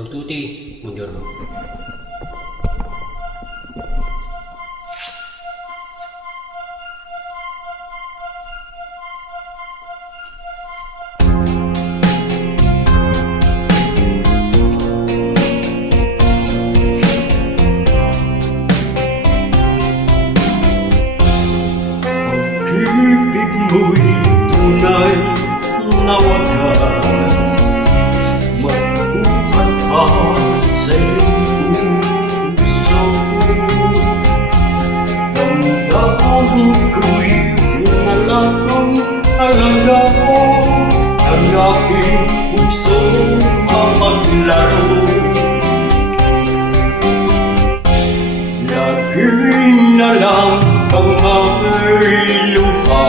Ciao a tutti, buongiorno. Pag-ibig mo'y tunay na wagas, magbuhat ka sa iyong puso. Damdamin ko'y pinalakang alaga mo, ang aking puso mapaglaro. Lagi na lang ang may luha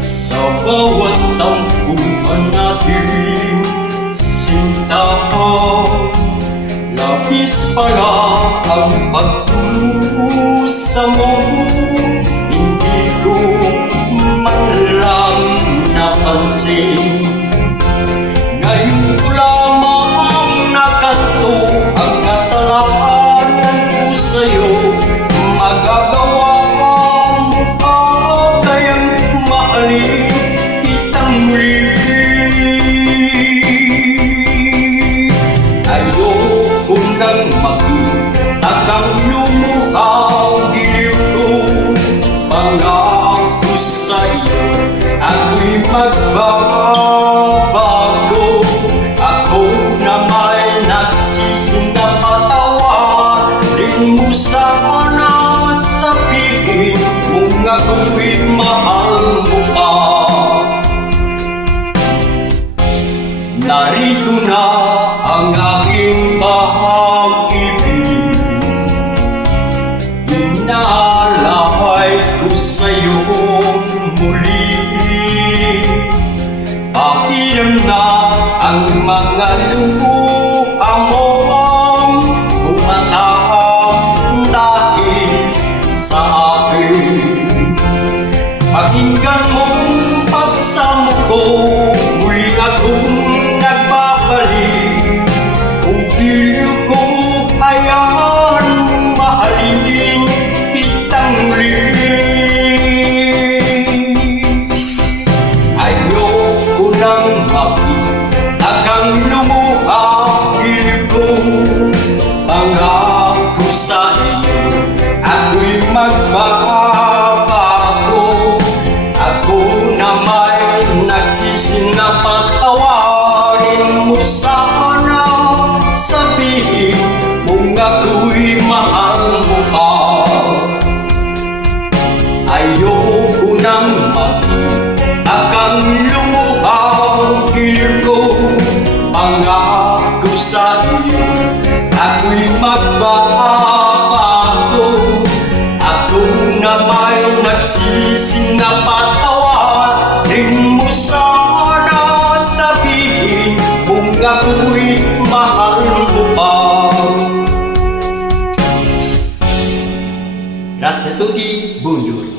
sa bawat tampuhan natin sinta. Labis pala ang pagdusa mo, hindi ko man lang napansin. Ngayon ko lamang nakanto ang kasalanan ko sa'yo. Magagawa mo pa kayang mahalin kitang muli. Ayoko nang magtagang lumuhaw giliw ko. Pangako sa'yo ako'y magbabago. Ako na may nagsisinapatawarin mo sana. Sabihin mong ako'y mahal mo pa. Narito na ang aking pag-ibig, inaalay ko sa'yo muli. Pakiram na ang mga luha mo bumatang dahil sa akin. Pakinggan mong pagsamo ko, muli akong nagbabalik. Ugil ko hayaan mahalin kitang muli. Ayoko nang makitagang lumuhagil ko. Pangako sa iyo ako'y magbabago. Ako na may nagsisinapatawarin mo sana. Sabihin mong ako'y mahal mo pa. Ayoko nang makitang lumuhagil ko. Pangako sa iyo ako'y magbabago. Ako na may nagsisinapatawarin mo sana. Sabihin kung ako'y mahal mo pa. Grazie a tutti, buongiorno.